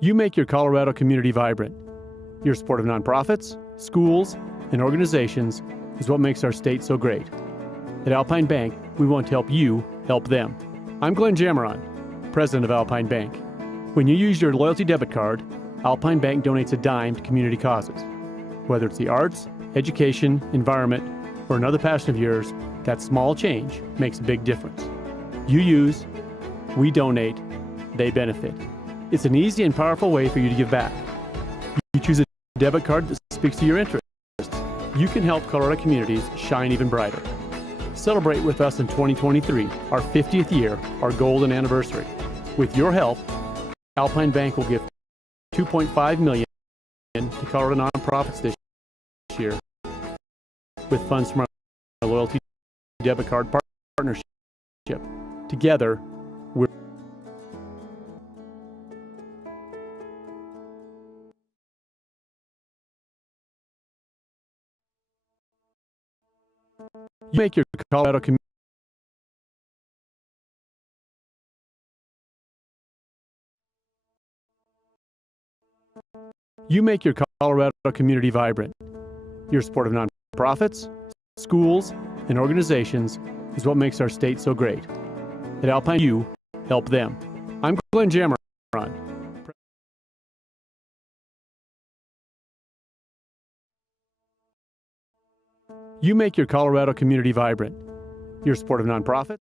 You make your Colorado community vibrant. Your support of nonprofits, schools, and organizations is what makes our state so great. At Alpine Bank, we want to help you help them. I'm Glenn Jameron, president of Alpine Bank. When you use your loyalty debit card, Alpine Bank donates a dime to community causes. Whether it's the arts, education, environment, or another passion of yours, that small change makes a big difference. You use, we donate, they benefit. It's an easy and powerful way for you to give back. You choose a debit card that speaks to your interests. You can help Colorado communities shine even brighter. Celebrate with us in 2023, our 50th year, our golden anniversary. With your help, Alpine Bank will give $2.5 million to Colorado nonprofits this year with funds from our loyalty debit card partnership. Together, we're you make your Colorado community vibrant. Your support of nonprofits, schools, and organizations is what makes our state so great. At Alpine, you help them. I'm Glenn Jameron. You make your Colorado community vibrant. Your support of nonprofits.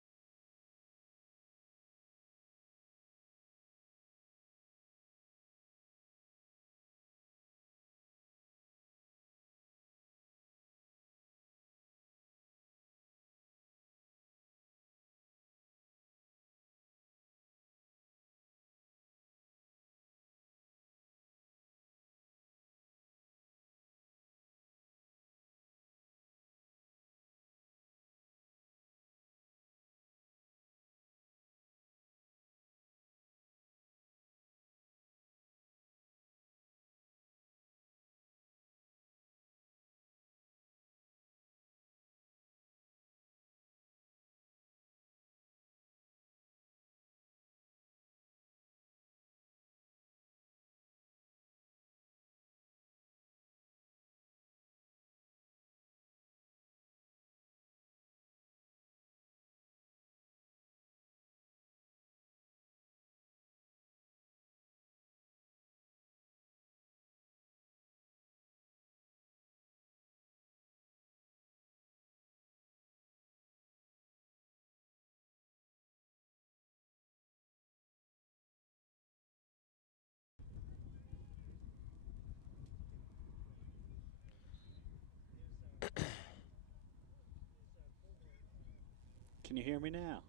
Can you hear me now?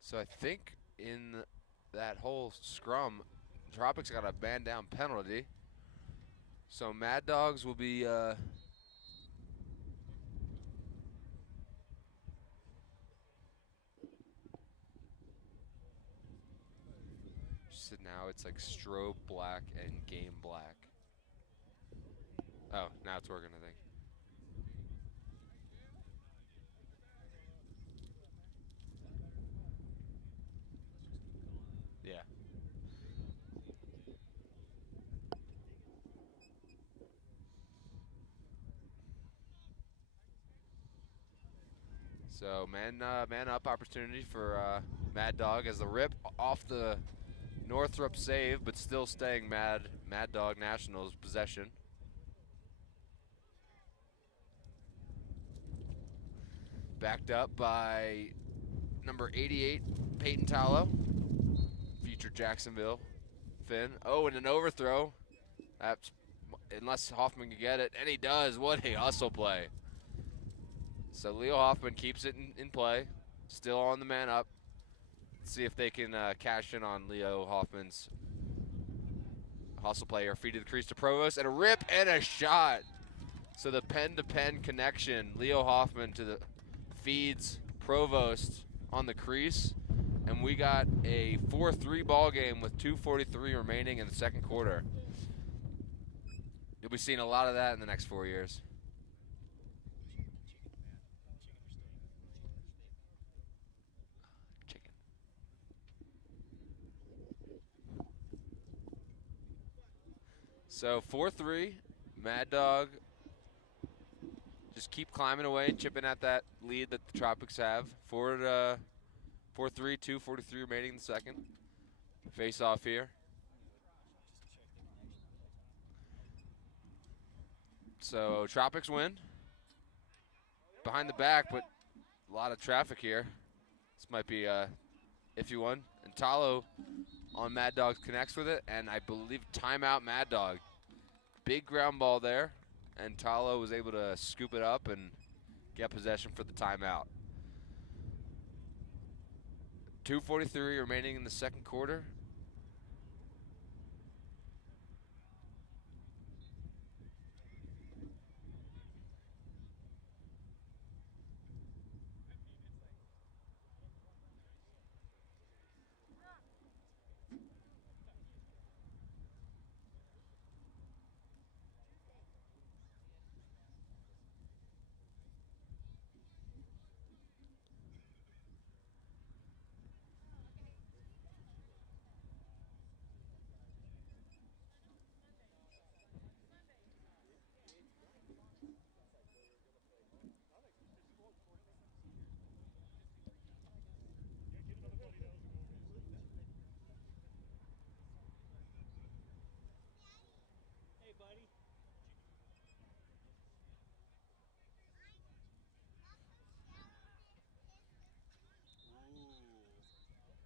So I think in that whole scrum, Tropics got a man down penalty. So Mad Dogs will be so now it's like strobe black and game black. Oh, now it's working, I think. Yeah. So man up opportunity for Mad Dog as the rip off the Northrop save, but still staying Mad Dog Nationals possession. Backed up by number 88, Peyton Tallow, future Jacksonville Finn. Oh, and an overthrow. That's, unless Hoffman can get it, and he does. What a hustle play. So Leo Hoffman keeps it in play, still on the man up. Let's see if they can cash in on Leo Hoffman's hustle play. Or feed to the crease to Provost, and a rip and a shot. So the pen-to-pen connection, Leo Hoffman to the feeds Provost on the crease, and we got a 4-3 ball game with 2:43 remaining in the second quarter. You'll be seeing a lot of that in the next 4 years. So 4-3, Mad Dog just keep climbing away and chipping at that lead that the Tropics have. 4-3, 2:43 remaining in the second. Face off here. So Tropics win. Behind the back, but a lot of traffic here. This might be a iffy one. And Talo on Mad Dog connects with it, and I believe timeout Mad Dog. Big ground ball there, and Talo was able to scoop it up and get possession for the timeout. 2:43 remaining in the second quarter.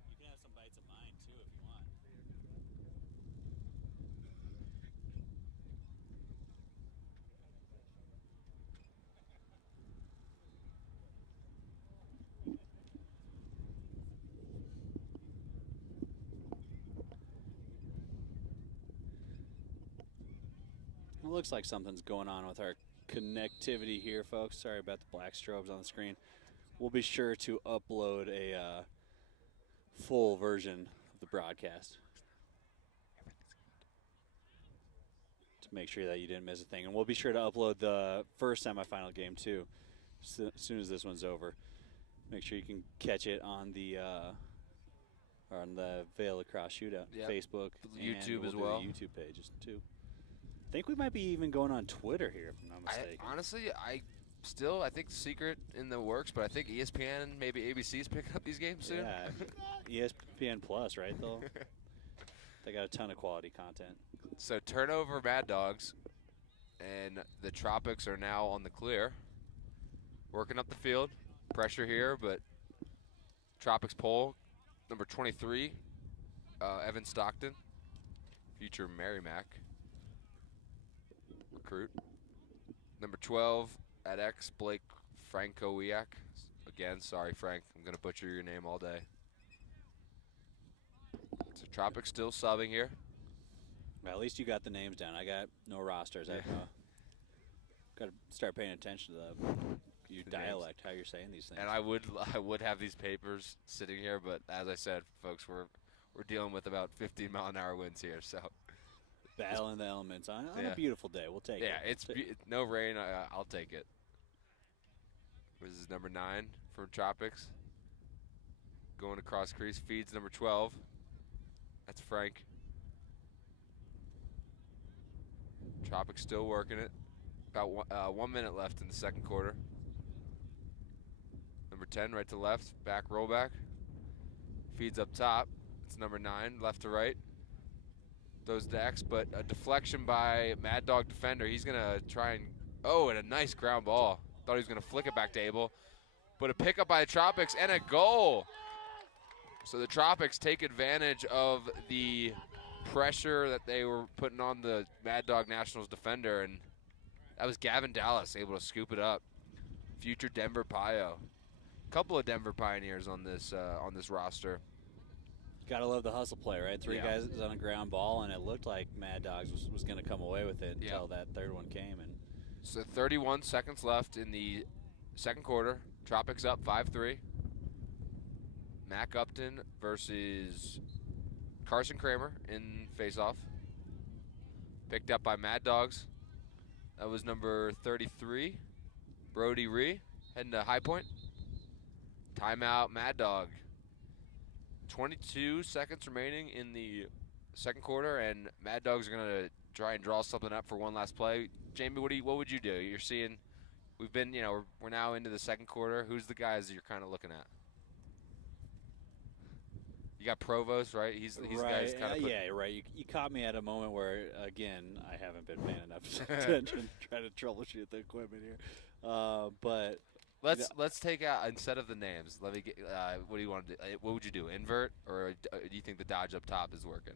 You can have some bites of mine too if you want. It looks like something's going on with our connectivity here, folks. Sorry about the black strobes on the screen. We'll be sure to upload a full version of the broadcast to make sure that you didn't miss a thing. And we'll be sure to upload the first semifinal game too as soon as this one's over. Make sure you can catch it on the Vail Lacrosse Shootout, Yep. Facebook, YouTube and as we'll well. do the YouTube pages too. I think we might be even going on Twitter here, if I'm not mistaken. Honestly, I think Secret in the works, but I think ESPN and maybe ABC's picking up these games soon. Yeah, ESPN Plus, right? Though they got a ton of quality content. So turnover Mad Dogs, and the Tropics are now on the clear. Working up the field, pressure here, but Tropics pole, number 23, Evan Stockton, future Merrimack recruit. Number 12 at X, Blake Frankowiak. Again, sorry Frank, I'm gonna butcher your name all day. So Tropics still subbing here. Well, at least you got the names down. I got no rosters. Yeah. I've got to start paying attention to your dialect, how you're saying these things. And I would have these papers sitting here, but as I said, folks, we're dealing with about 15-mile-an-hour winds here, so. Battle in the elements on a beautiful day. We'll take it. Yeah, it's no rain. I'll take it. This is number 9 for Tropics. Going across crease, feeds number 12. That's Frank. Tropics still working it. About 1 minute left in the second quarter. Number 10, right to left, back rollback. Feeds up top. It's number 9, left to right. Those decks, but a deflection by Mad Dog defender. He's gonna try and and a nice ground ball. Thought he was gonna flick it back to Abel, but a pickup by the Tropics and a goal. So the Tropics take advantage of the pressure that they were putting on the Mad Dog Nationals defender, and that was Gavin Dallas able to scoop it up. Future Denver Pio. Couple of Denver Pioneers on this roster. Gotta love the hustle play, right? Three guys on a ground ball, and it looked like Mad Dogs was going to come away with it until that third one came. And so 31 seconds left in the second quarter. Tropics up 5-3. Mac Upton versus Carson Kramer in faceoff. Picked up by Mad Dogs. That was number 33, Brody Ree, heading to High Point. Timeout, Mad Dog. 22 seconds remaining in the second quarter, and Mad Dogs are going to try and draw something up for one last play. Jamie, what would you do? You're seeing, we've been, we're now into the second quarter. Who's the guys that you're kind of looking at? You got Provost, right? He's the guy who's kind of yeah, right. You caught me at a moment where, again, I haven't been paying enough attention trying to troubleshoot the equipment here. But let's take out, instead of the names, let me get. What do you want to do? What would you do? Invert, or do you think the dodge up top is working?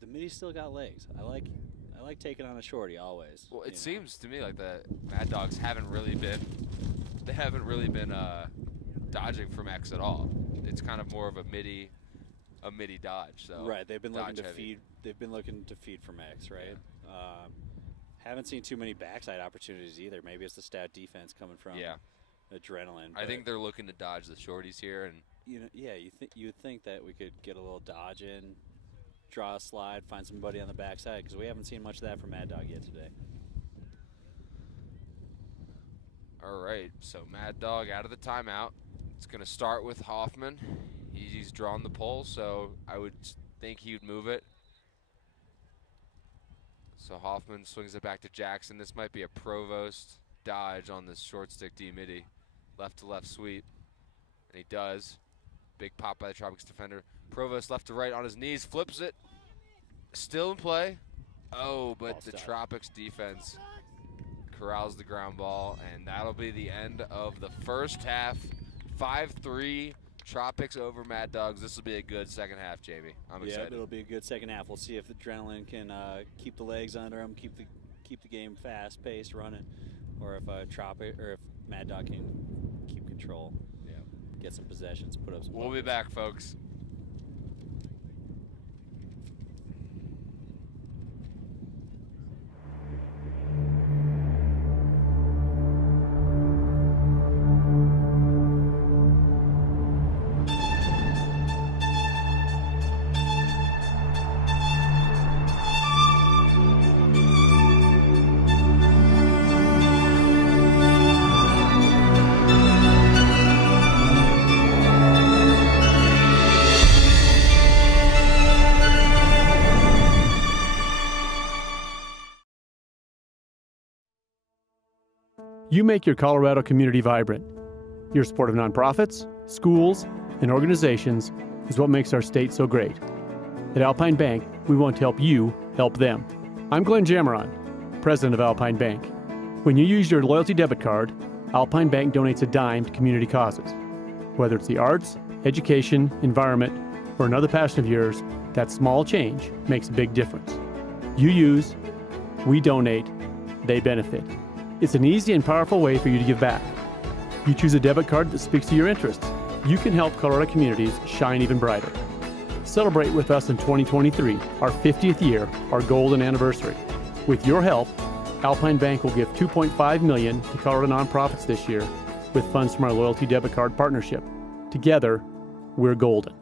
The midi still got legs. I like taking on a shorty always. Well, it seems to me like the Mad Dogs haven't really been dodging from X at all. It's kind of more of a midi dodge. So right, they've been looking to heavy. feed. They've been looking to feed from X, right? Yeah. Haven't seen too many backside opportunities either. Maybe it's the stout defense coming from adrenaline. I think they're looking to dodge the shorties here, and you would think that we could get a little dodge in, draw a slide, find somebody on the backside, because we haven't seen much of that from Mad Dog yet today. All right, so Mad Dog out of the timeout. It's going to start with Hoffman. He's drawn the pole, so I would think he would move it. So Hoffman swings it back to Jackson. This might be a Provost dodge on this short stick D midi. Left to left sweep. And he does. Big pop by the Tropics defender. Provost left to right on his knees, flips it. Still in play. Oh, but the Tropics defense corrals the ground ball, and that'll be the end of the first half. 5-3 Tropics over Mad Dogs. This will be a good second half, Jamie. I'm excited. Yeah, it'll be a good second half. We'll see if the adrenaline can keep the legs under them, keep the game fast paced, running, or if Mad Dog can keep control. Yeah, get some possessions, put up some. We'll be back, folks. You make your Colorado community vibrant. Your support of nonprofits, schools, and organizations is what makes our state so great. At Alpine Bank, we want to help you help them. I'm Glenn Jameron, president of Alpine Bank. When you use your loyalty debit card, Alpine Bank donates a dime to community causes. Whether it's the arts, education, environment, or another passion of yours, that small change makes a big difference. You use, we donate, they benefit. It's an easy and powerful way for you to give back. You choose a debit card that speaks to your interests. You can help Colorado communities shine even brighter. Celebrate with us in 2023, our 50th year, our golden anniversary. With your help, Alpine Bank will give $2.5 million to Colorado nonprofits this year with funds from our loyalty debit card partnership. Together, we're golden.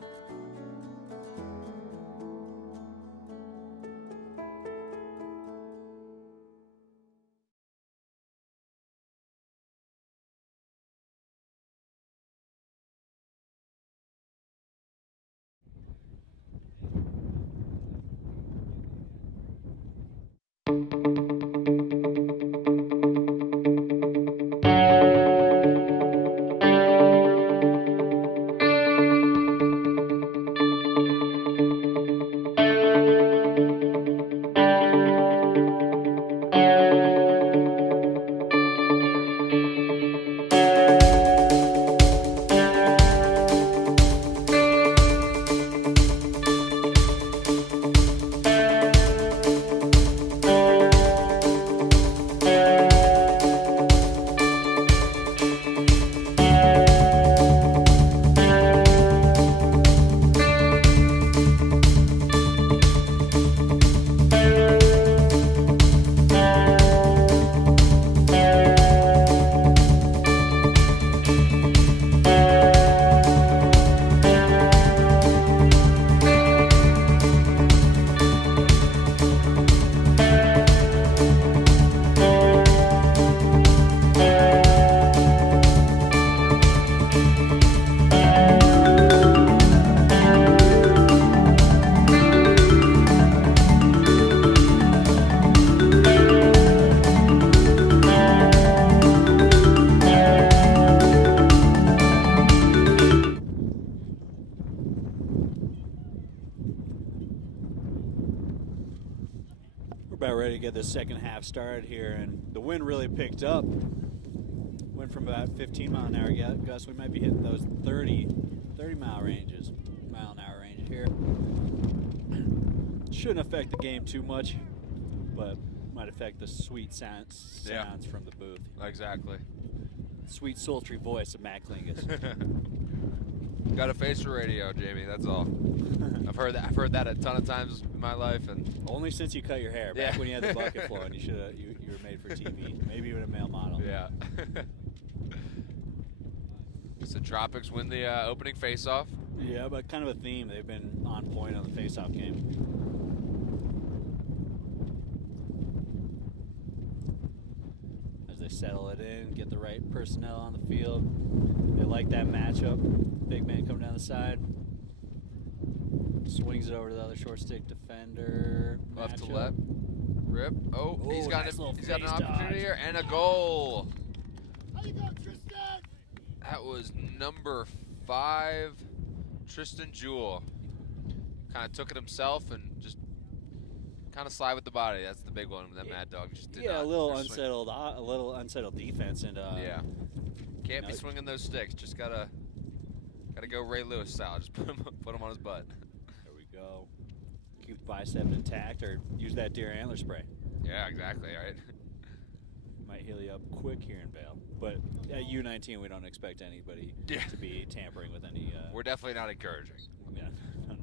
get the second half started here, and the wind really picked up. Went from about 15 mile an hour gusts. We might be hitting those 30 mile an hour ranges here. Shouldn't affect the game too much, but might affect the sweet sounds from the booth. Exactly. Sweet, sultry voice of Matt Klingus. Got a face for radio, Jamie. That's all. I've heard that a ton of times in my life, and only since you cut your hair. Back when you had the bucket flowing, you were made for TV. Maybe even a male model. Yeah. So Tropics win the opening face-off. Yeah, but kind of a theme. They've been on point on the face-off game. As they settle it in, get the right personnel on the field. They like that matchup. Big man coming down the side. Swings it over to the other short stick defender. Left to left. Rip. Oh, he's got nice an face opportunity dodge. here and a goal. How you go, Tristan? That was number 5, Tristan Jewell. Kind of took it himself and just kind of slide with the body. That's the big one. That Mad Dog just did not a little swing. unsettled defense, and Yeah. Can't be swinging those sticks. Just gotta go Ray Lewis style. Just put him on his butt. There we go. Keep the bicep intact, or use that deer antler spray. Yeah, exactly. Right. Might heal you up quick here in Vail. But at U19, we don't expect anybody to be tampering with any. We're definitely not encouraging. Yeah, no.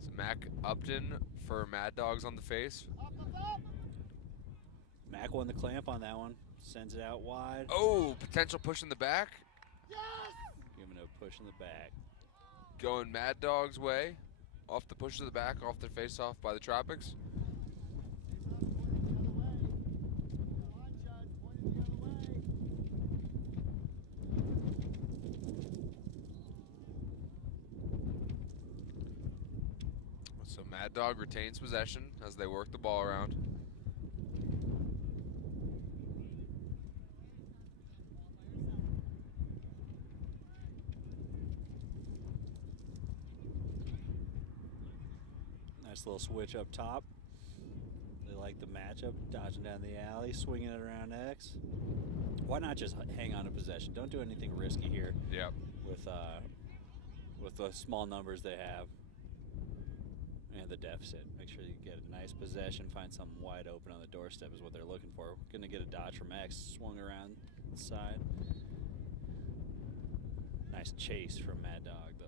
So Mac Upton for Mad Dogs on the face. Mac won the clamp on that one. Sends it out wide. Oh, potential push in the back. Giving a push in the back. Going Mad Dog's way. Off the push to the back, off their face off by the Tropics. So Mad Dog retains possession as they work the ball around. Nice little switch up top. They like the matchup, dodging down the alley, swinging it around X. Why not just hang on to possession? Don't do anything risky here. Yep. With the small numbers they have and the deficit. Make sure you get a nice possession, find something wide open on the doorstep is what they're looking for. Going to get a dodge from X, swung around the side. Nice chase from Mad Dog, though.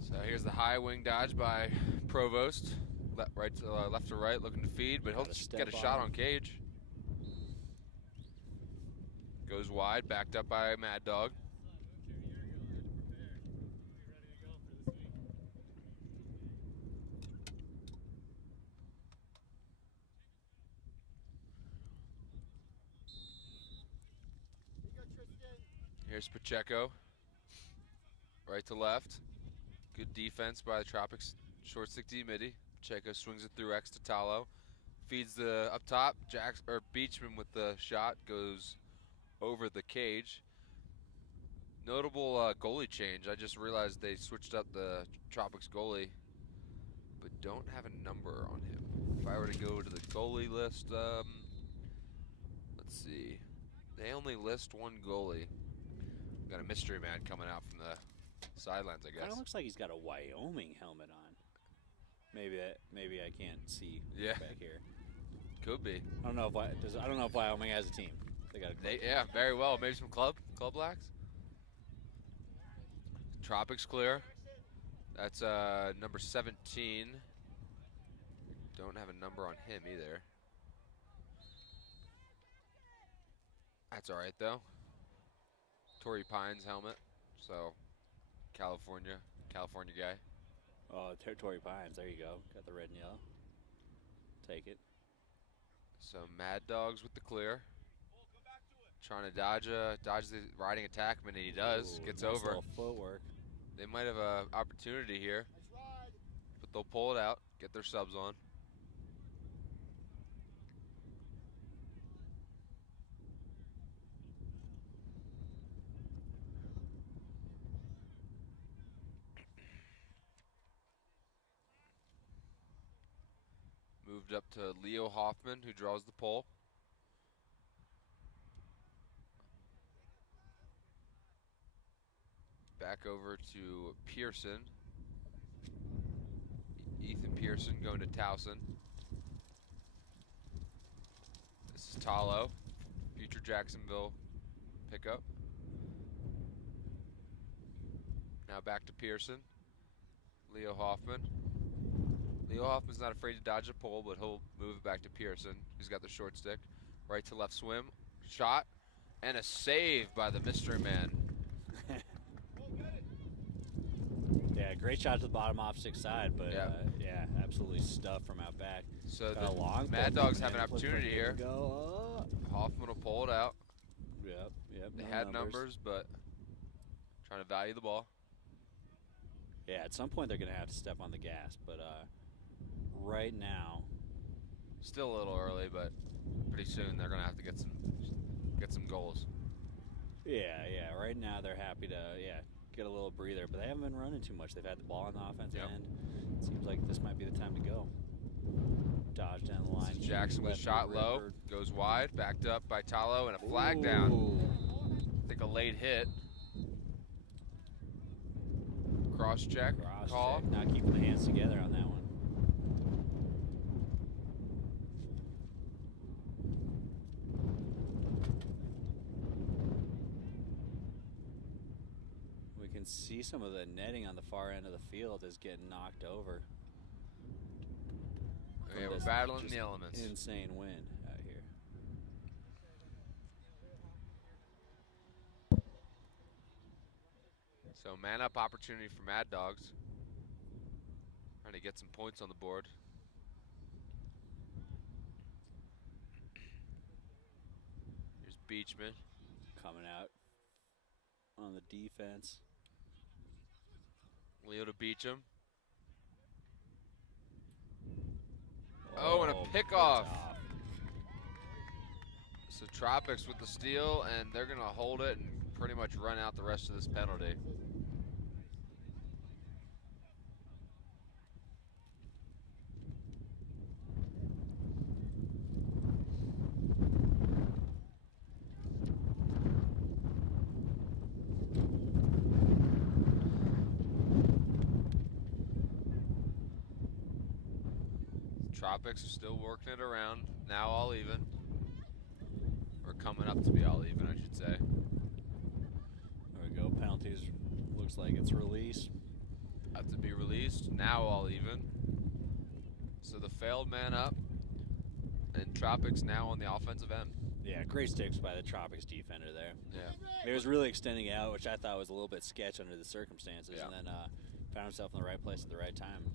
So here's the high wing dodge by Provost. Left to right, looking to feed, but he'll just get a shot on Cage. Goes wide, backed up by Mad Dog. Here's Pacheco. Right to left. Good defense by the Tropics. Short stick D midi. Pacheco swings it through X to Talo. Feeds the up top. Beachman with the shot goes over the cage. Notable goalie change. I just realized they switched up the Tropics goalie, but don't have a number on him. If I were to go to the goalie list, let's see. They only list one goalie. Got a mystery man coming out from the sidelines, I guess. Kind of looks like he's got a Wyoming helmet on. Maybe I can't see back here. Could be. I don't know if Wyoming has a team. They got yeah, very well. Maybe some club blacks. Tropics clear. That's number 17. Don't have a number on him either. That's all right though. Torrey Pines helmet. So California guy. Oh, Torrey Pines. There you go. Got the red and yellow. Take it. So Mad Dogs with the clear. Trying to dodge the riding attackman, and he does. Gets nice over. little footwork. They might have an opportunity here, but they'll pull it out, get their subs on. moved up to Leo Hoffman, who draws the pole. Back over to Pearson. Ethan Pearson going to Towson. This is Talo, future Jacksonville pickup. Now back to Pearson. Leo Hoffman. Leo Hoffman's not afraid to dodge a pole, but he'll move it back to Pearson. He's got the short stick. Right to left swim. Shot. And a save by the mystery man. Yeah, great shot to the bottom off stick side, but Yeah. yeah, absolutely stuffed from out back. So Got a the long Mad pull Dogs coming have an in. Looks like opportunity they're here. gonna Go. Hoffman will pull it out. Yep. They no had numbers, but trying to value the ball. Yeah, at some point they're gonna have to step on the gas, but right now, Still a little early, but pretty soon they're gonna have to get some goals. yeah. Right now they're happy to get a little breather, but they haven't been running too much. They've had the ball on the offensive Yep. end. It seems like this might be the time to go. Dodge down the line. This is Jackson with a Left shot foot low, Redbird. goes wide, backed up by Talo, and a flag down. Ooh. I think a late hit. Cross check Cross call. check, not keeping the hands together on that one. We can see some of the netting on the far end of the field is getting knocked over. Yeah, from we're this battling just the elements. Insane wind out here. So man up opportunity for Mad Dogs. Trying to get some points on the board. Here's Beachman. Coming out on the defense. Leo to Beacham. Oh, and a pickoff. So Tropics with the steal, and they're going to hold it and pretty much run out the rest of this penalty. Tropics are still working it around. Now all even. Or coming up to be all even, I should say. There we go. Penalties. Looks like it's released. Have to be released. Now all even. So the failed man up. And Tropics now on the offensive end. Yeah, great sticks by the Tropics defender there. Yeah. He was really extending out, which I thought was a little bit sketch under the circumstances, Yeah. and then found himself in the right place at the right time.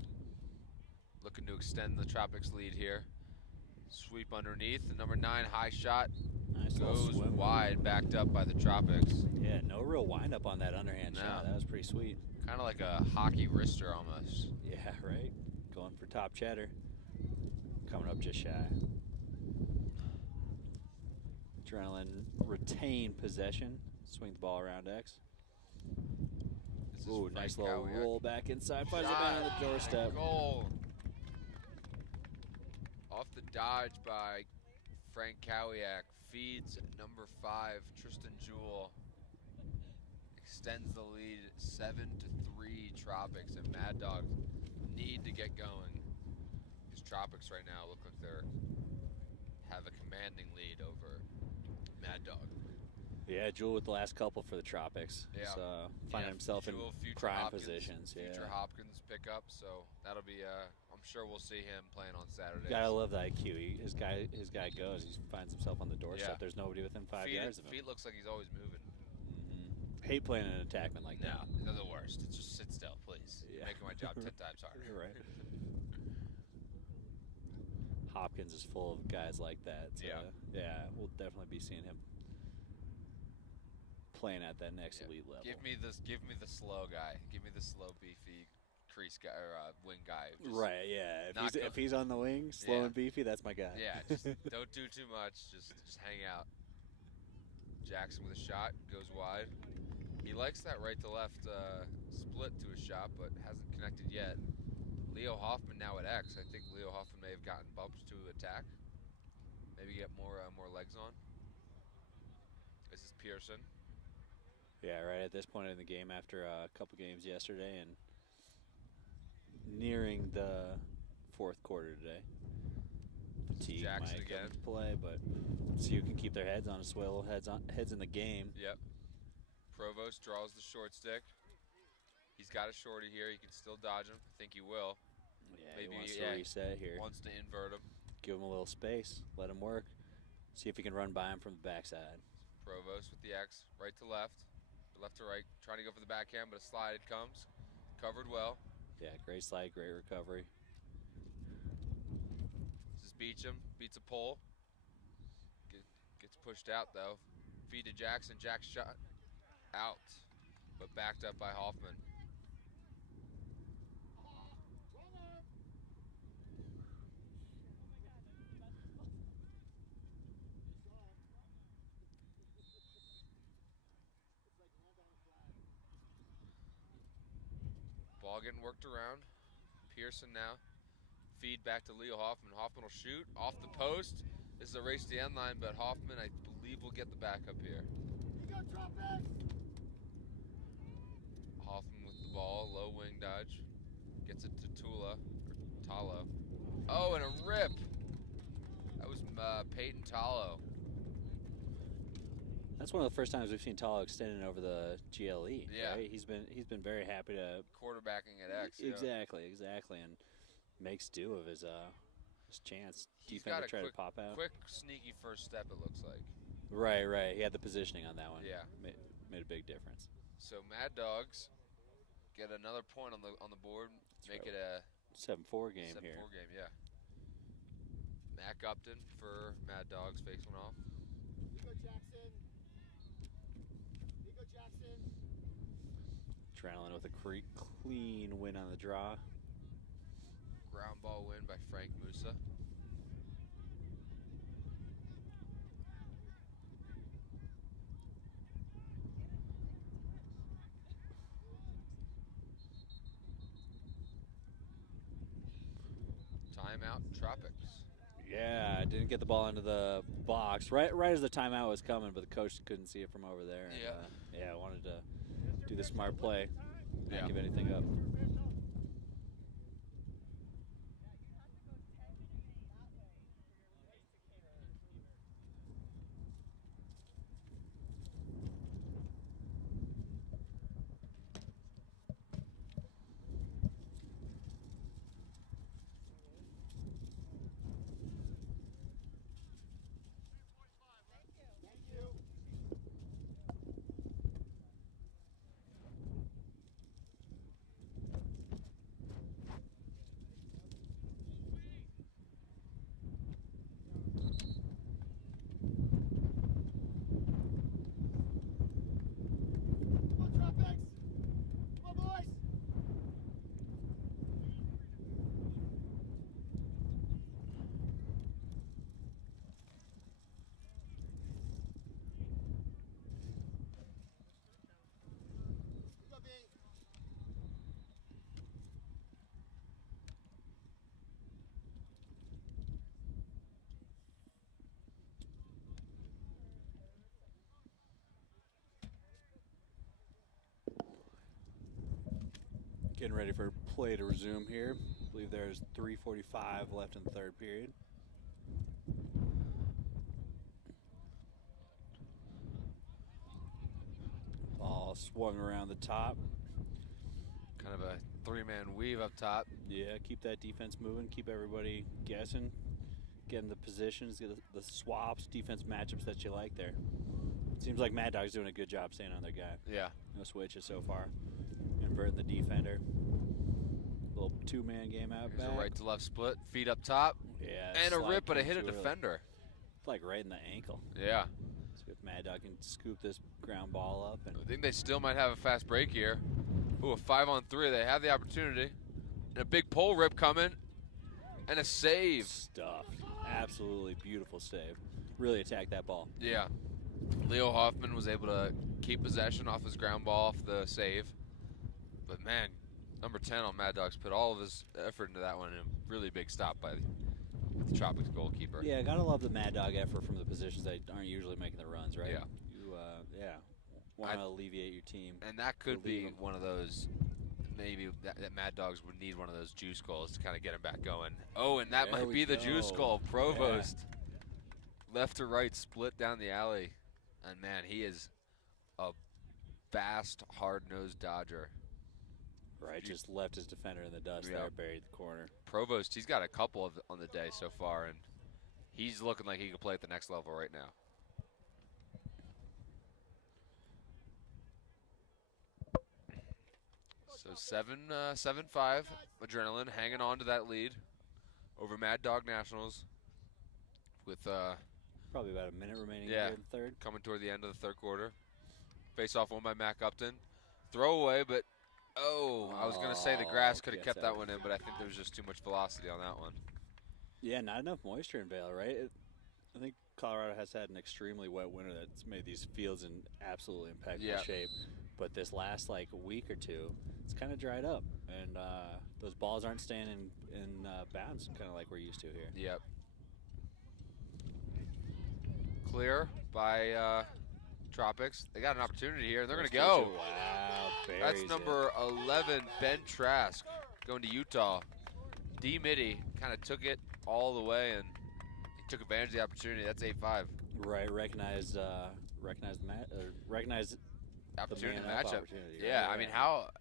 Looking to extend the Tropics lead here. Sweep underneath. The number 9 high shot Nice little goes swim. wide, backed up by the Tropics. Yeah, no real windup on that underhand No. shot. That was pretty sweet. Kind of like a hockey wrister almost. Yeah, right. Going for top cheddar. Coming up just shy. Adrenaline retain possession. Swing the ball around X. This is Ooh, Frank nice little Cowiak. roll back inside. Finds it Shot man on the and doorstep. Goal. Off the dodge by Frank Cowiak. Feeds number 5, Tristan Jewell. Extends the lead 7-3 Tropics, and Mad Dogs need to get going. These Tropics right now look like they're have a commanding lead over Mad Dog. Yeah, Jewel with the last couple for the Tropics. Yeah. He's finding himself in Jewell, future prime Hopkins, positions. Future Yeah. Hopkins pickup, so that'll be. I'm sure we'll see him playing on Saturday. Gotta love the IQ. His guy goes. He finds himself on the doorstep. Yeah. There's nobody within 5 yards of him. Feet looks like he's always moving. Hate playing an attackman like that. No, they're the worst. It's just sit still, please. Yeah. You're making my job 10 times harder. You're right. Hopkins is full of guys like that. So yeah, we'll definitely be seeing him playing at that next elite level. Give me the slow guy. Give me the slow, beefy crease guy or wing guy. Just Right, yeah. not If he's on the wing, slow Yeah. and beefy, that's my guy. Yeah, just don't do too much. Just hang out. Jackson with a shot, goes wide. He likes that right to left split to a shot, but hasn't connected yet. Leo Hoffman now at X. I think Leo Hoffman may have gotten bumps to attack. Maybe get more legs on. This is Pearson. Yeah, right at this point in the game, after a couple games yesterday and nearing the fourth quarter today. Fatigue Jackson might again. come into play, but see who can keep their heads on a swivel, heads in the game. Yep. Provost draws the short stick. He's got a shorty here. He can still dodge him. I think he will. Yeah, Maybe he wants to reset here. Wants to invert him. Give him a little space. Let him work. See if he can run by him from the backside. Provost with the X, right to left, left to right, trying to go for the backhand, but a slide comes. Covered well. Yeah, great slide, great recovery. This is Beecham, beats a pole. Gets pushed out though. Feed to Jackson, Jack's shot out, but backed up by Hoffman. Ball getting worked around. Pearson now. Feed back to Leo Hoffman. Hoffman will shoot off the post. This is a race to the end line, but Hoffman, I believe, will get the backup here. You go, Tropics! Hoffman with the ball, low wing dodge. Gets it to Talo. Oh, and a rip! That was Peyton Talo. That's one of the first times we've seen Talo extending over the GLE. Yeah. Right? He's been very happy to Quarterbacking at X. exactly, and makes do of his chance. He's Defender got a try to pop out. quick, sneaky first step, it looks like. Right. He had the positioning on that one. Yeah. Made a big difference. So Mad Dogs get another point on the board. Make it a 7-4 game 7-4 here. game, yeah. Matt Upton for Mad Dogs, fakes one off. You go, Jackson. You go, Jackson. Adrenaline with a clean win on the draw. Ground ball win by Frank Musa. Timeout, Tropics. Yeah, didn't get the ball into the box right as the timeout was coming, but the coach couldn't see it from over there. And, wanted to do the smart play, not give anything up. Come on, Tropics! Come on, boys! You go, B. Getting ready for play to resume here. I believe there's 3:45 left in the third period. Ball swung around the top. Kind of a three-man weave up top. Yeah, keep that defense moving, keep everybody guessing, getting the positions, get the swaps, defense matchups that you like there. Seems like Mad Dog's doing a good job staying on their guy. Yeah. No switches so far. Inverting the defender. Little two-man game out Here's back. a right to left split, feet up top, Yeah. and a slide rip, but it came hit a too early. defender. It's like right in the ankle. Yeah. See if Mad Dog can scoop this ground ball up. And I think they still might have a fast break here. Ooh, a 5-on-3. They have the opportunity. And a big pole rip coming. And a save. stuffed. Absolutely beautiful save. Really attacked that ball. Yeah. Leo Hoffman was able to keep possession off his ground ball off the save. But man, Number 10 on Mad Dogs put all of his effort into that one, and a really big stop by the Tropics goalkeeper. Yeah, gotta love the Mad Dog effort from the positions that aren't usually making the runs, right? Yeah. You, want to alleviate your team. And that could be Relieve 'em. one of those, maybe that Mad Dogs would need one of those juice goals to kind of get him back going. Oh, and that There might we be the juice go. goal. Provost, left to right split down the alley. And man, he is a fast, hard-nosed dodger. Right, just left his defender in the dust Yeah. there, buried the corner. Provost, he's got a couple of on the day so far, and he's looking like he could play at the next level right now. So 7-5, Adrenaline hanging on to that lead over Mad Dog Nationals with Probably about a minute remaining Yeah. here in the third. coming toward the end of the third quarter. Face off won by Mac Upton. Throwaway, but I was going to say the grass could have gets kept that out. one in, but I think there was just too much velocity on that one. Yeah, not enough moisture in Vail, right? I think Colorado has had an extremely wet winter that's made these fields in absolutely impeccable Yeah. shape. But this last week or two, it's kind of dried up, and those balls aren't staying in bounds, kind of like we're used to here. Yep. Clear by Tropics. They got an opportunity here, and they're going to go. Wow, That's buries number 11, Ben Trask, going to Utah. D. Mitty kind of took it all the way, and he took advantage of the opportunity. That's 8-5. it. Right, recognize the Opportunity man to up match up. opportunity, Yeah, right? I mean, how,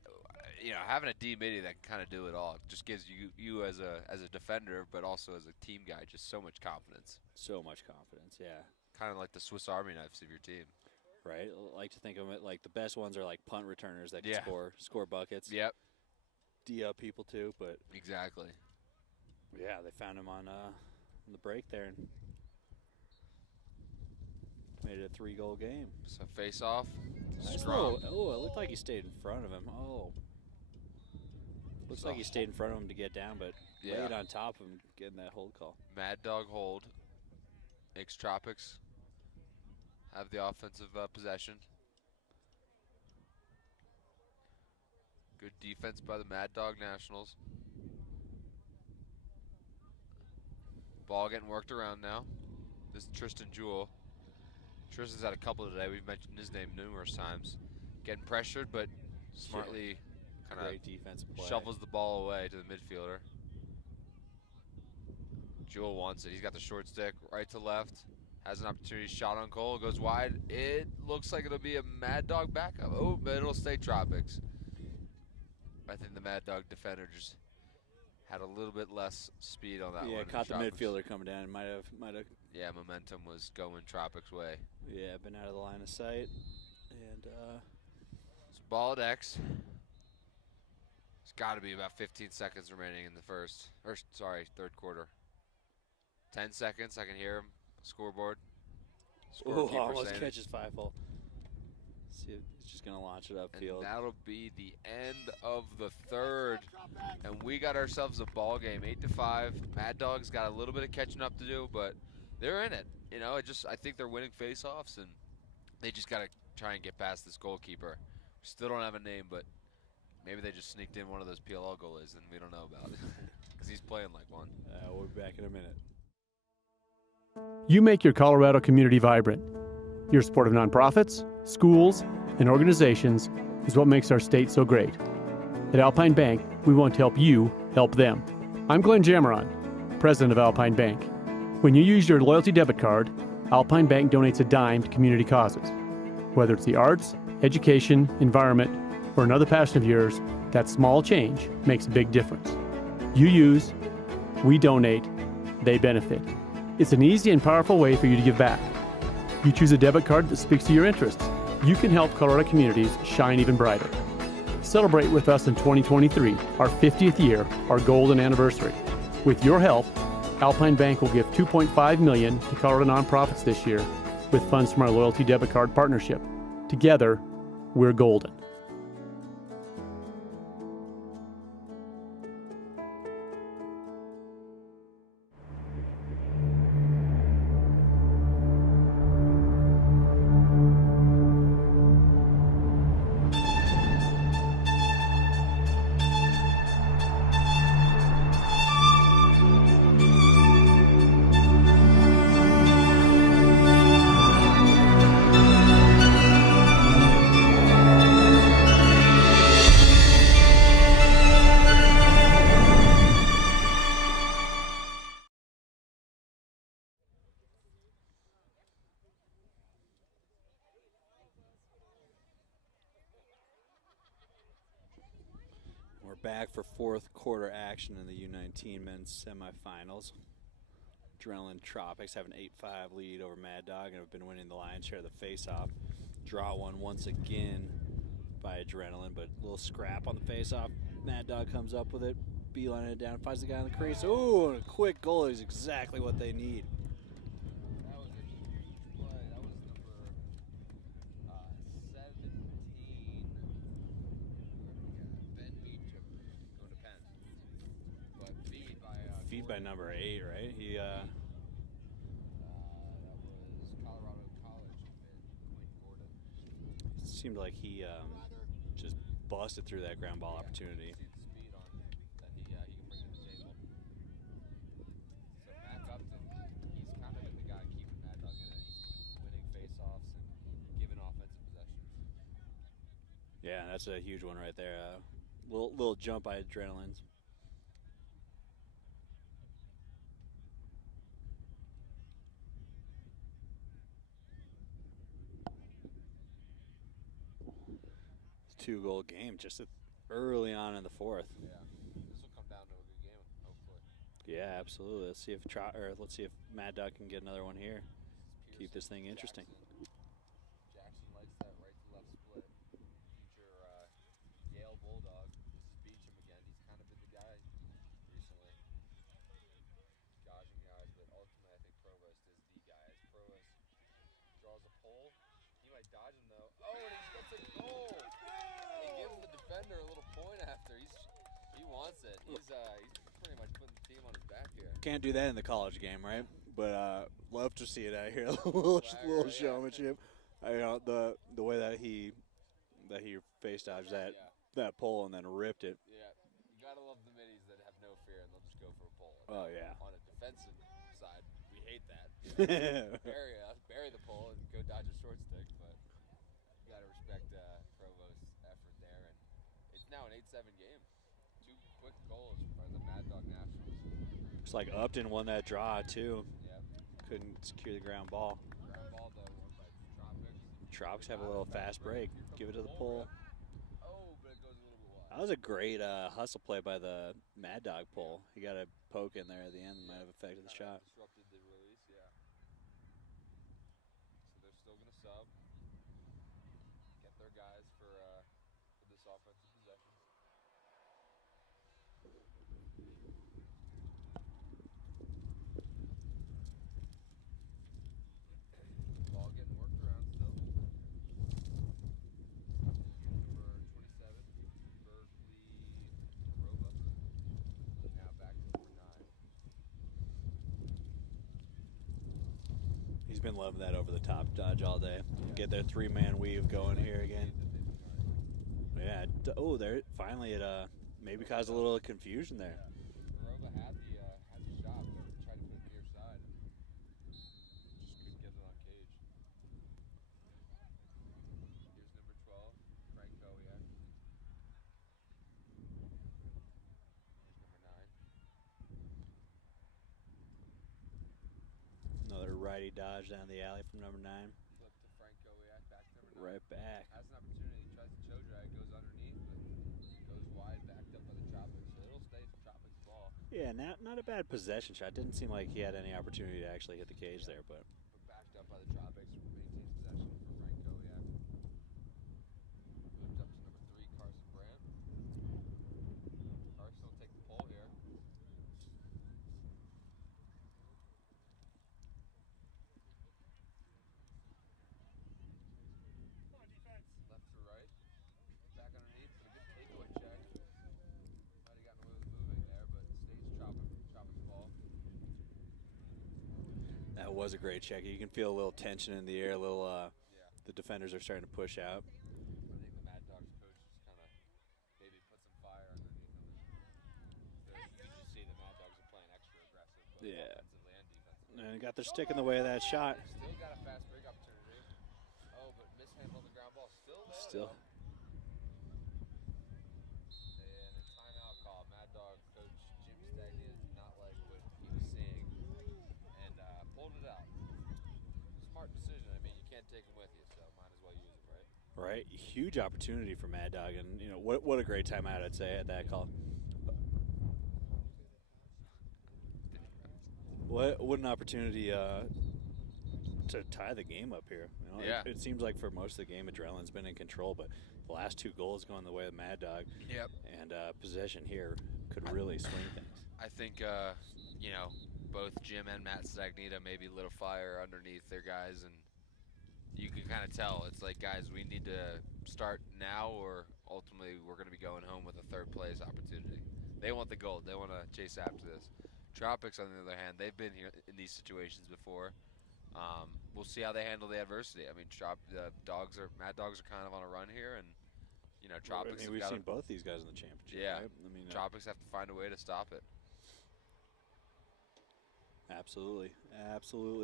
having a D. Mitty that can kind of do it all just gives you as a defender, but also as a team guy, just so much confidence. So much confidence, yeah. Kind of like the Swiss Army knives of your team. Right, I like to think of it like the best ones are like punt returners that can Yeah. score buckets. Yep, D up people too, but exactly. yeah, they found him on the break there and made it a 3-goal game. So face off, Nice scrum. little- it looked like he stayed in front of him. Looks like he stayed in front of him to get down, but Yeah. laid on top of him getting that hold call. Mad Dog hold. Makes Tropics have the offensive possession. Good defense by the Mad Dog Nationals. Ball getting worked around now. This is Tristan Jewell. Tristan's had a couple today. We've mentioned his name numerous times. Getting pressured, but smartly kind Great of defensive play. shovels the ball away to the midfielder. Jewell wants it. He's got the short stick right to left. Has an opportunity. Shot on goal. Goes wide. It looks like it'll be a Mad Dog backup. Oh, but it'll stay Tropics. I think the Mad Dog defender just had a little bit less speed on that one. Yeah, than caught the Tropics. midfielder coming down. Might have. Yeah, momentum was going Tropics' way. Yeah, been out of the line of sight. And It's ball at X. It's got to be about 15 seconds remaining in the third quarter. 10 seconds. I can hear him. Scoreboard. Scorekeeper almost saying it. catches 5-hole. See, he's just gonna launch it upfield. And that'll be the end of the third. And we got ourselves a ball game, 8-5. Mad Dogs got a little bit of catching up to do, but they're in it. I think they're winning face-offs, and they just got to try and get past this goalkeeper. We still don't have a name, but maybe they just sneaked in one of those PLL goalies, and we don't know about it because he's playing like one. We'll be back in a minute. You make your Colorado community vibrant. Your support of nonprofits, schools, and organizations is what makes our state so great. At Alpine Bank, we want to help you help them. I'm Glenn Jameron, president of Alpine Bank. When you use your loyalty debit card, Alpine Bank donates a dime to community causes. Whether it's the arts, education, environment, or another passion of yours, that small change makes a big difference. You use, we donate, they benefit. It's an easy and powerful way for you to give back. You choose a debit card that speaks to your interests. You can help Colorado communities shine even brighter. Celebrate with us in 2023, our 50th year, our golden anniversary. With your help, Alpine Bank will give $2.5 million to Colorado nonprofits this year with funds from our loyalty debit card partnership. Together, we're golden. back for fourth quarter action in the U19 men's semifinals. Adrenaline Tropics have an 8-5 lead over Mad Dog and have been winning the lion's share of the face-off. Draw one once again by Adrenaline, but a little scrap on the face-off. Mad Dog comes up with it, beelining it down, finds the guy in the crease. Ooh, and a quick goal is exactly what they need. That was a huge play. That was number 17. Ben Meacham going to Penn. But feed by Number 8, right? He that was Colorado College Quinn Gordon. seemed like he just busted through that ground ball opportunity. See the speed on that he can bring to the table. So Mac Upton, he's kind of been the guy keeping Mad Dog in it. He's been winning face-offs and giving offensive possessions. Yeah, that's a huge one right there. Little jump by Adrenaline's. Two-goal game just early on in the fourth. Yeah, this will come down to a good game, hopefully. Yeah, absolutely. Let's see if Mad Dog can get another one here. Keep this thing interesting. Jackson likes that right to left split. Future Yale Bulldog. This is Beecham again. He's kind of been the guy recently. Goshing guys, but ultimately I think Provost is the guy. As Provost draws a pole, he might dodge him though. Oh, and he gets a goal! He gives the defender a little point after. He wants it. He's pretty much putting the team on his back here. Can't do that in the college game, right? But love to see it out here. little Flag, showmanship. The way that he face dodged that pole and then ripped it. Yeah, you gotta love the middies that have no fear and they'll just go for a pole. Oh yeah. On a defensive side, we hate that. Yeah. Bury the pole and go dodge a short stick, but you gotta respect Provost's effort there. And it's now an 8-7 game. 2 quick goals by the Mad Dog Nationals. Looks like Upton won that draw too. Yep. Couldn't secure the ground ball. Ground ball though, won by Tropics. Tropics have a little fast break. Give it to the pole. Oh, but it goes a little bit wide. That was a great hustle play by the Mad Dog pole. He got a poke in there at the end that might have affected the shot. Disrupted the release, yeah. So they're still going to sub. Get their guys for this offensive possession. Ball getting worked around still. Number 27, Berkeley Roba. Now back to number 9. He's been loving that over the top dodge all day. Get their 3-man weave going here again. Yeah. Oh, there finally it maybe caused a little confusion there. Roba had the shot, but tried to put it near side. Just couldn't get it on cage. Here's number 12, Frank Kowiak. Here's number 9. Another righty dodge down the alley from number 9. Flip to Frank Kowiak, back to number 9. Right back. Has an opportunity, tries to toe drag, goes underneath, but goes wide, backed up by the Tropics. So it'll stay Tropics ball. Yeah, not a bad possession shot. Didn't seem like he had any opportunity to actually hit the cage there, but But backed up by the Tropics, maintains possession for Frank Kowiak. Moves up to number 3, Carson Brandt. Carson will take the pole here. Come on, defense. Left to right. Back underneath, but a good takeaway check. Might have gotten away with moving there, but stays Tropics ball. that was a great check. You can feel a little tension in the air. The defenders are starting to push out. I think the Mad Dogs coach just kind of maybe put some fire underneath them. You just see the Mad Dogs are playing extra aggressive, both Yeah. offensively and defensively. And got their stick in the way of that shot. Still got a fast break opportunity. Oh, but mishandled the ground ball. Still there. Still. And a timeout call. Mad Dog coach Jim Stagnia did not like what he was seeing and pulled it out. Smart decision. I mean, you can't take them with you, so might as well use it, right? Right, huge opportunity for Mad Dog, and what a great timeout I'd say at that call. What an opportunity to tie the game up here. Yeah. It seems like for most of the game, Adrenaline's been in control, but the last 2 goals going the way of Mad Dog. Yep. And possession here could really swing things. I think, both Jim and Matt Stagnita maybe lit a fire underneath their guys, and you can kind of tell. It's like, guys, we need to start now, or ultimately we're going to be going home with a 3rd place opportunity. They want the gold. They want to chase after this. Tropics, on the other hand, they've been here in these situations before. We'll see how they handle the adversity. I mean, Mad Dogs are kind of on a run here, and Tropics. We've seen both these guys in the championship. Yeah, right? Tropics have to find a way to stop it. Absolutely,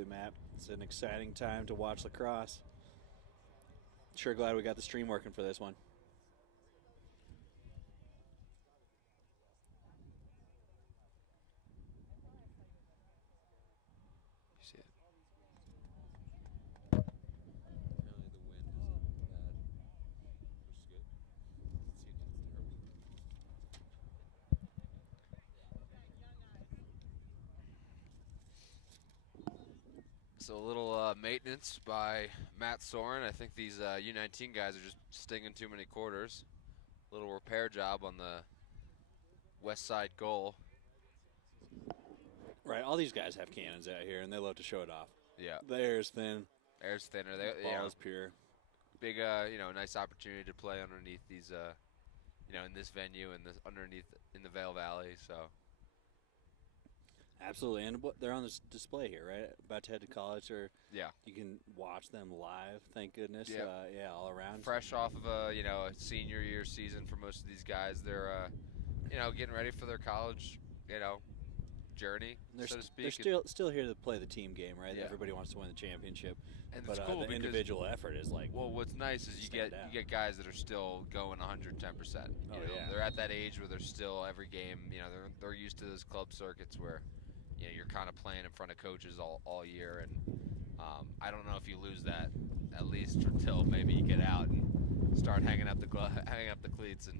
Matt. It's an exciting time to watch lacrosse. Sure glad we got the stream working for this one. You see it? Apparently the wind isn't bad, which is good. It seems it's terrible. So a little maintenance by Matt Soren. I think these U19 guys are just stinging too many quarters. A little repair job on the west side goal. Right, all these guys have cannons out here, and they love to show it off. Yeah, The air's thin, air's thinner. ball is pure. Big, nice opportunity to play underneath these, in this venue and this underneath in the Vail Valley. So Absolutely, and they're on this display here, right? About to head to college, or yeah, you can watch them live. Thank goodness. Yep. All around. fresh off of a senior year season for most of these guys. They're getting ready for their college journey, They're, so to they're speak. still here to play the team game, right? Yeah. Everybody wants to win the championship, And but it's cool the because individual effort is like. well, what's nice is you stand get out. guys that are still going 110%. Oh, yeah. They're at that age where they're still every game. They're used to those club circuits where you're kind of playing in front of coaches all year, and I don't know if you lose that at least until maybe you get out and start hanging up the cleats and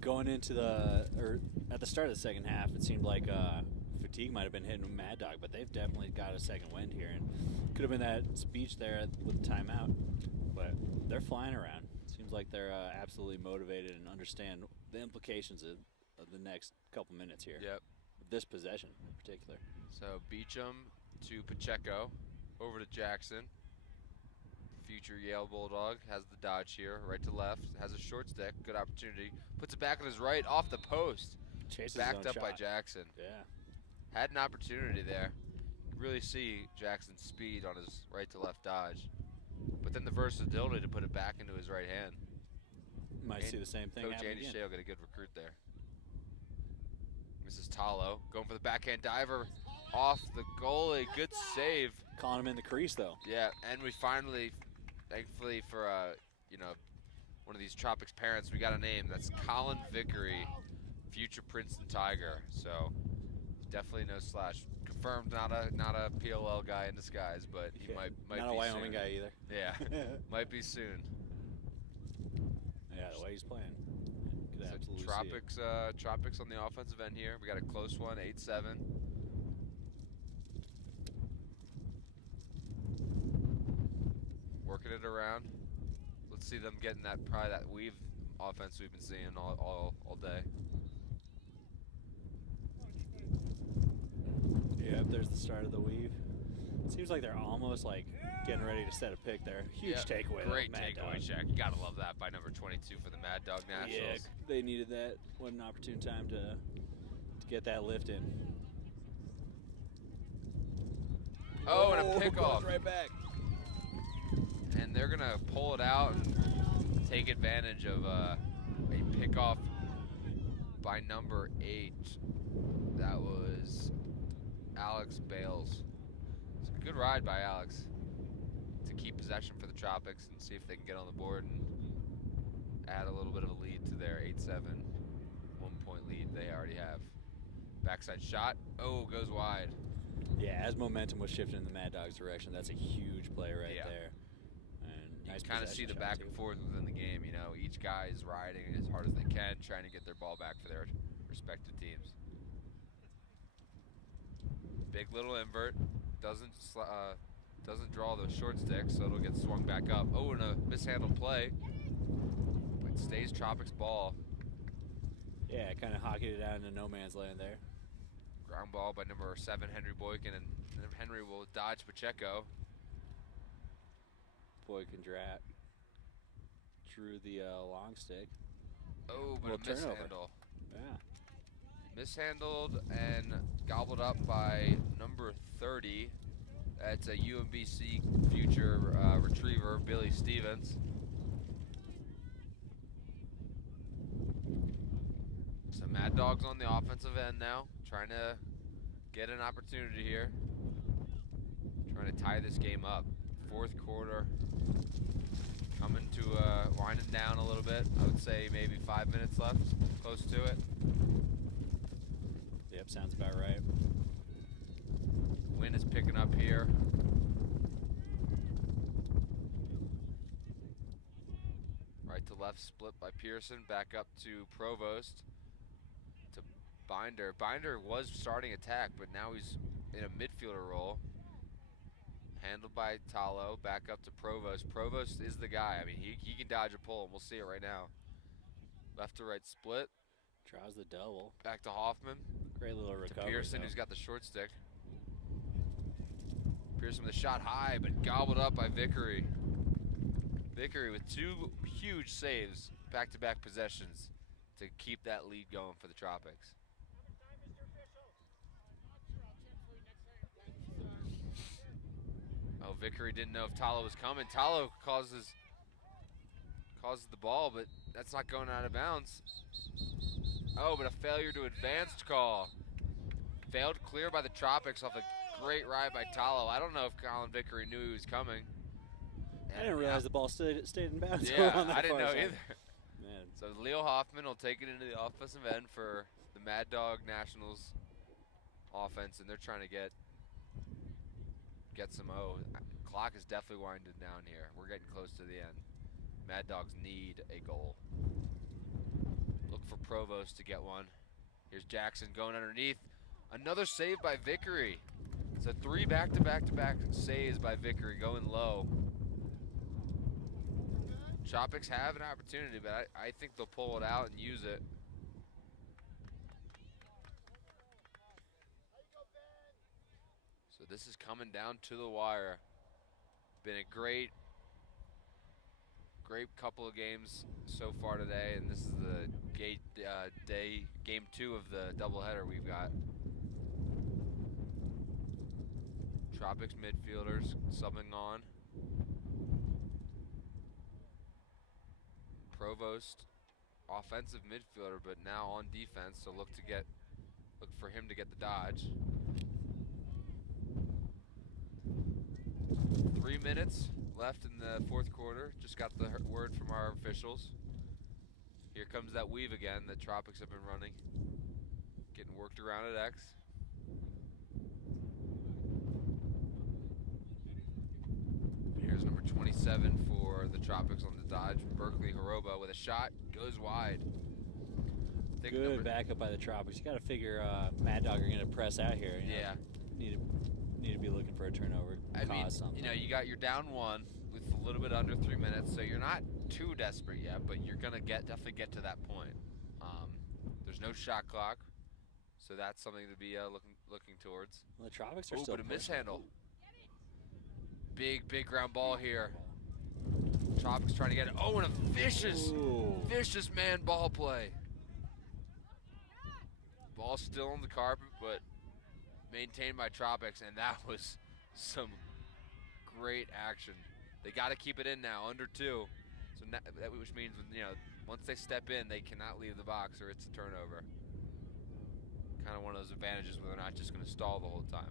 Going into at the start of the second half, it seemed like fatigue might have been hitting Mad Dog, but they've definitely got a second wind here, and could have been that speech there with the timeout, but they're flying around. Seems like they're absolutely motivated and understand the implications of the next couple minutes here. Yep. This possession in particular. So Beecham to Pacheco, over to Jackson. Future Yale Bulldog has the dodge here, right to left, has a short stick, good opportunity, puts it back on his right, off the post, Chases backed his up own by shot. Jackson. Yeah. Had an opportunity there. Really see Jackson's speed on his right to left dodge, but then the versatility to put it back into his right hand. Might And see the same thing Coach happen Andy again. Shea will get a good recruit there. Mrs. Talo going for the backhand diver off the goalie. Good save. Calling him in the crease, though. Yeah, and we finally, thankfully for one of these Tropics parents, we got a name. That's Colin Vickery, future Princeton Tiger. So definitely no slash. Confirmed, not a PLL guy in disguise, but he might Not be a Wyoming soon. guy either. Yeah, might be soon. Yeah, the way he's playing. Could So absolutely see it. Tropics on the offensive end here. We got a close one, 8-7. Working it around. Let's see them getting that weave offense we've been seeing all day. Yep, there's the start of the weave. Seems like they're almost like getting ready to set a pick there. Huge Yeah, takeaway. though, Great Mad takeaway Dog. check. You gotta love that by number 22 for the Mad Dog Yeah, Nationals. they needed that. What an opportune time to get that lift in. Oh, and a goes pickoff. right back. And they're gonna pull it out and take advantage of a pickoff by number 8. That was Alex Bales. It's a good ride by Alex to keep possession for the Tropics and see if they can get on the board and add a little bit of a lead to their 8-7 1-point lead they already have. Backside shot. Oh, goes wide. Yeah, as momentum was shifting in the Mad Dog's direction, that's a huge play right Yeah. there. And you Nice can kind of see possession the shot, back too. and forth within the game. You know, each guy is riding as hard as they can, trying to get their ball back for their respective teams. Big little invert, doesn't draw the short stick, so it'll get swung back up. Oh, and a mishandled play, but stays Tropics ball. Yeah, kind of hockeyed it out into no man's land there. Ground ball by number 7, Henry Boykin, and Henry will dodge Pacheco. Boykin drew the long stick. Oh, but Little a turnover. mishandle. Yeah. Mishandled and gobbled up by number 30. That's a UMBC future retriever, Billy Stevens. So Mad Dog's on the offensive end now, trying to get an opportunity here. Trying to tie this game up. Fourth quarter coming to winding down a little bit. I would say maybe 5 minutes left, close to it. Yep, sounds about right. Wind is picking up here. Right to left split by Pearson, back up to Provost, to Binder. Binder was starting attack, but now he's in a midfielder role. Handled by Talo, back up to Provost. Provost is the guy. I mean, he can dodge a pull, and we'll see it right now. Left to right split. Tries the double. Back to Hoffman. Great little To recovery. Pearson, though. who's got the short stick. Pearson with a shot high, but gobbled up by Vickery. Vickery with 2 huge saves, back-to-back possessions, to keep that lead going for the Tropics. Oh, Vickery didn't know if Talo was coming. Talo causes the ball, but that's not going out of bounds. Oh, but a failure to advance call. Failed clear by the Tropics off a great ride by Talo. I don't know if Colin Vickery knew he was coming. I didn't realize the ball stayed in bounds. Yeah, on that I didn't far know side. either. Man, So Leo Hoffman will take it into the offensive end for the Mad Dog Nationals offense, and they're trying to get some. Clock is definitely winding down here. We're getting close to the end. Mad Dogs need a goal. Look for Provost to get one. Here's Jackson going underneath. Another save by Vickery. So 3 back-to-back-to-back saves by Vickery going low. Tropics have an opportunity, but I think they'll pull it out and use it. So this is coming down to the wire. Been a great couple of games so far today, and this is the game 2 of the doubleheader we've got. Tropics midfielders subbing on. Provost, offensive midfielder, but now on defense, so look for him to get the dodge. 3 minutes left in the fourth quarter. Just got the word from our officials. Here comes that weave again that Tropics have been running. Getting worked around at X. Here's number 27 for the Tropics on the dodge. Berkeley Hiroba with a shot. Goes wide. good backup by the Tropics. You got to figure Mad Dog are going to press out here. You know, Yeah. Need to be looking for a turnover. I mean, something. you know, you're down 1 with a little bit under 3 minutes, so you're not too desperate yet, but you're gonna definitely get to that point. There's no shot clock, so that's something to be looking towards. Well, the Tropics are Oh, still but a pushing. mishandle. Big ground ball here. Tropics trying to get it. Oh, and a vicious man ball play. Ball still on the carpet, but maintained by Tropics, and that was some great action. They got to keep it in now, under 2. So which means, once they step in, they cannot leave the box or it's a turnover. Kind of one of those advantages where they're not just going to stall the whole time.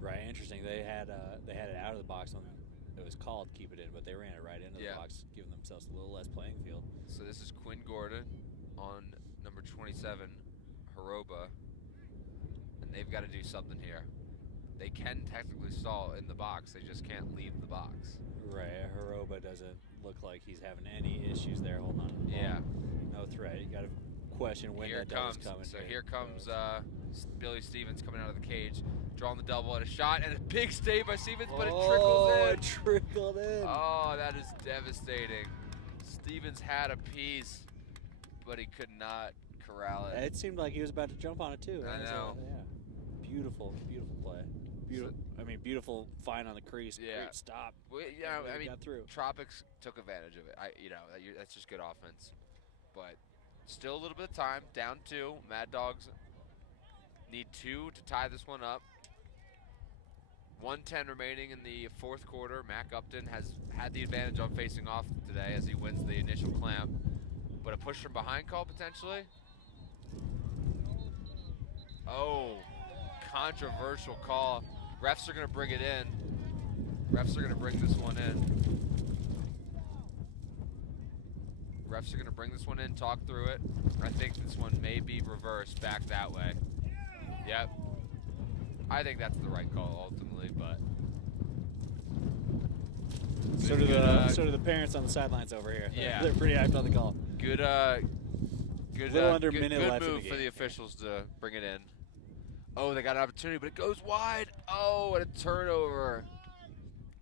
Right, interesting. They had it out of the box when it was called keep it in, but they ran it right into the box, giving themselves a little less playing field. So this is Quinn Gordon on number 27, Hiroba, and they've got to do something here. they can technically stall in the box. They just can't leave the box. Right, Hiroba doesn't look like he's having any issues there. Hold on. Yeah. No threat. You got to question when Here that it double's comes. coming. So here comes Billy Stevens coming out of the cage, drawing the double and a shot, and a big stave by Stevens, but it trickles in. It trickled in. Oh, that is devastating. Stevens had a piece, but he could not corral it. It seemed like he was about to jump on it too. I know. Yeah. Beautiful, beautiful play. Beautiful. Beautiful find on the crease. Yeah. Great stop. Well, Really got through. Tropics took advantage of it. That's just good offense. But still a little bit of time. Down 2. Mad Dogs need 2 to tie this one up. 1:10 remaining in the fourth quarter. Mac Upton has had the advantage on facing off today as he wins the initial clamp. But a push from behind call potentially. Oh, controversial call. Refs are going to bring it in. Refs are going to bring this one in. Refs are going to bring this one in, talk through it. I think this one may be reversed back that way. Yep. I think that's the right call ultimately, but. So do the parents on the sidelines over here. Yeah. They're pretty hyped on the call. Good Little under minute good left in the move for game. the officials to bring it in. Oh, they got an opportunity, but it goes wide. Oh, and a turnover.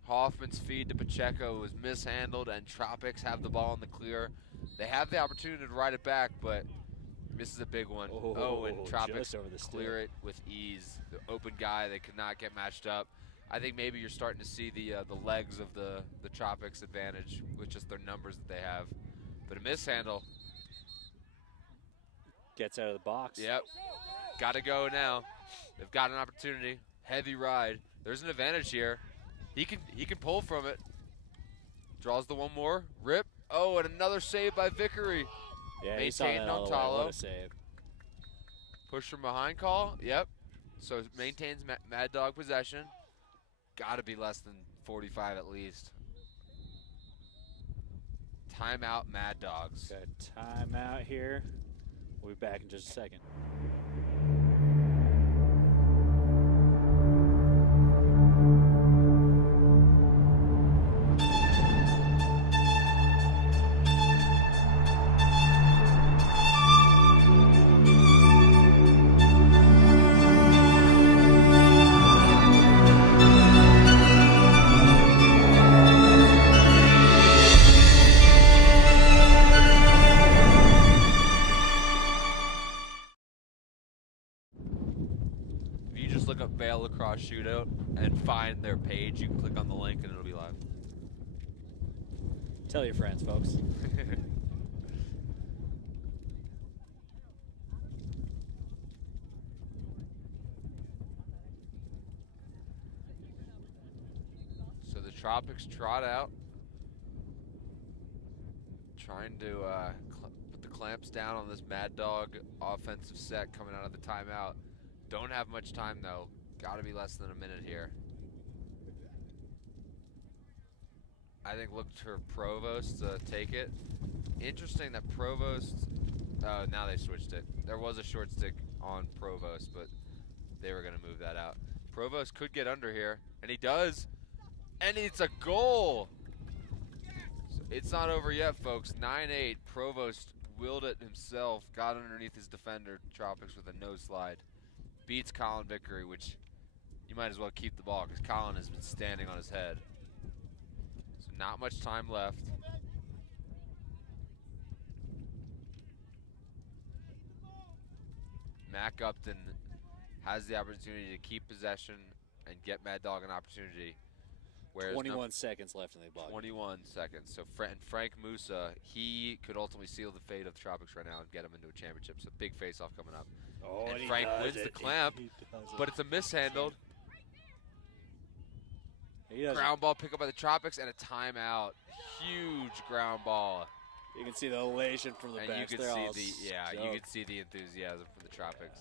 Hoffman's feed to Pacheco was mishandled, and Tropics have the ball in the clear. They have the opportunity to ride it back, but this is a big one. And Tropics just over the clear stick. it with ease. The open guy, they could not get matched up. I think maybe you're starting to see the legs of the Tropics advantage with just their numbers that they have. But a mishandle. Gets out of the box. Yep. Got to go now. They've got an opportunity. Heavy ride. There's an advantage here. He can pull from it. Draws the one more. Rip. Oh, and another save by Vickery. Yeah, he saw Maintained that all on the way. What Talo. a save. Push from behind call. Yep. So it maintains Mad Dog possession. Got to be less than 45 at least. Timeout, Mad Dogs. Got timeout here. We'll be back in just a second. If you just look up Vail Lacrosse Shootout and find their page, you can click on the link and it'll be live. Tell your friends, folks. So the Tropics trot out, trying to put the clamps down on this Mad Dog offensive set coming out of the timeout. Don't have much time though. Got to be less than a minute here. I think look for Provost to take it. Interesting that Provost, now they switched it. There was a short stick on Provost, but they were going to move that out. Provost could get under here, and he does. And it's a goal. So it's not over yet, folks. 9-8. Provost willed it himself, got underneath his defender, Tropics, with a no slide. Beats Colin Vickery, which you might as well keep the ball because Colin has been standing on his head. So not much time left. Mac Upton has the opportunity to keep possession and get Mad Dog an opportunity. Whereas 21 seconds left in the block. 21 seconds. So Frank Musa, he could ultimately seal the fate of the Tropics right now and get him into a championship. So big face-off coming up. Oh, And he Frank does wins the it. clamp, He does it. but it's a mishandled. He does it. Ground ball pick up by the Tropics and a timeout. Huge ground ball. You can see the elation from the And bench. you can They're all see you stoked. can see the enthusiasm from the Tropics.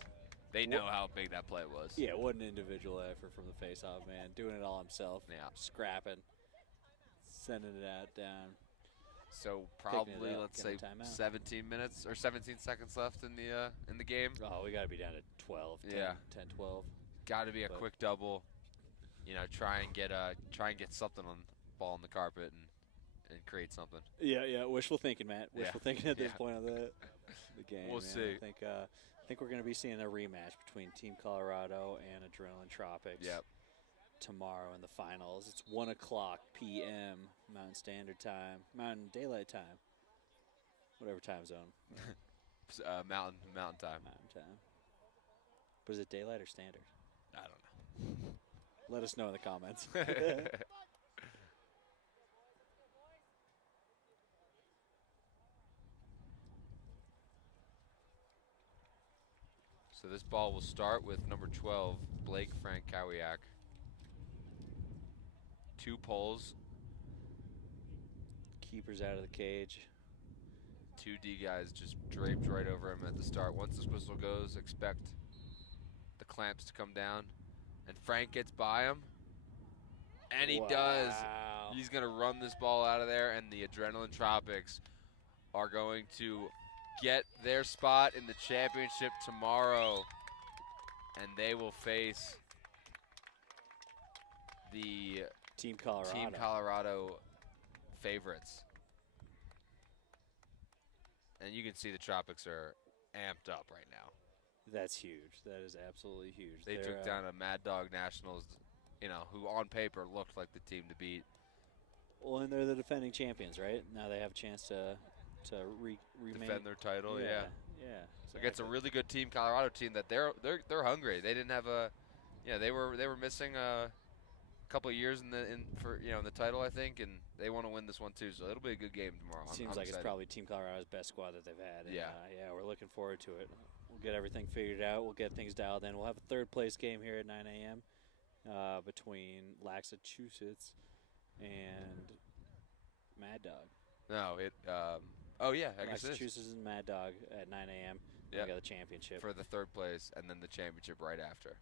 They know how big that play was. Yeah, what an individual effort from the face-off, man. Doing it all himself. Yeah. Scrapping. Sending it out down. So Picking probably it up, let's say getting a timeout. 17 minutes or 17 seconds left in the game. Oh, we got to be down to 12. 10, Yeah. 10, 12. Got to be a But- quick double. you know, try and get something on ball on the carpet and create something. Yeah. Wishful thinking, Matt. Wishful thinking at this Yeah. point of the game. We'll man. see. I think we're going to be seeing a rematch between Team Colorado and Adrenaline Tropics. Yep. Tomorrow in the finals. It's 1:00 p.m. Mountain Standard Time, Mountain Daylight Time, whatever time zone. Mountain time. Mountain Time. But is it daylight or standard? I don't know. Let us know in the comments. So this ball will start with number 12, Blake Frankowiak. 2 poles, Keeper's out of the cage. 2 D guys just draped right over him at the start. Once this whistle goes, expect the clamps to come down. And Frank gets by him. And he does. Wow. He's going to run this ball out of there, and the Adrenaline Tropics are going to get their spot in the championship tomorrow. And they will face the Team Colorado. Team Colorado favorites. And you can see the Tropics are amped up right now. That's huge. That is absolutely huge. They took down a Mad Dog Nationals, you know, who on paper looked like the team to beat. Well, and they're the defending champions, right? Now they have a chance to Defend their title, yeah. Yeah. Against a really good Team Colorado team that they're hungry. They didn't have they were missing a couple of years in the title, I think, and they want to win this one too. So it'll be a good game tomorrow. Seems I'm like excited. it's probably Team Colorado's best squad that they've had. And, Yeah. We're looking forward to it. We'll get everything figured out. We'll get things dialed in. We'll have a third place game here at 9 a.m. Between Massachusetts and Mad Dog. No, I guess it is. Massachusetts and Mad Dog at 9 a.m. Yeah. We got the championship. For the third place, and then the championship right after.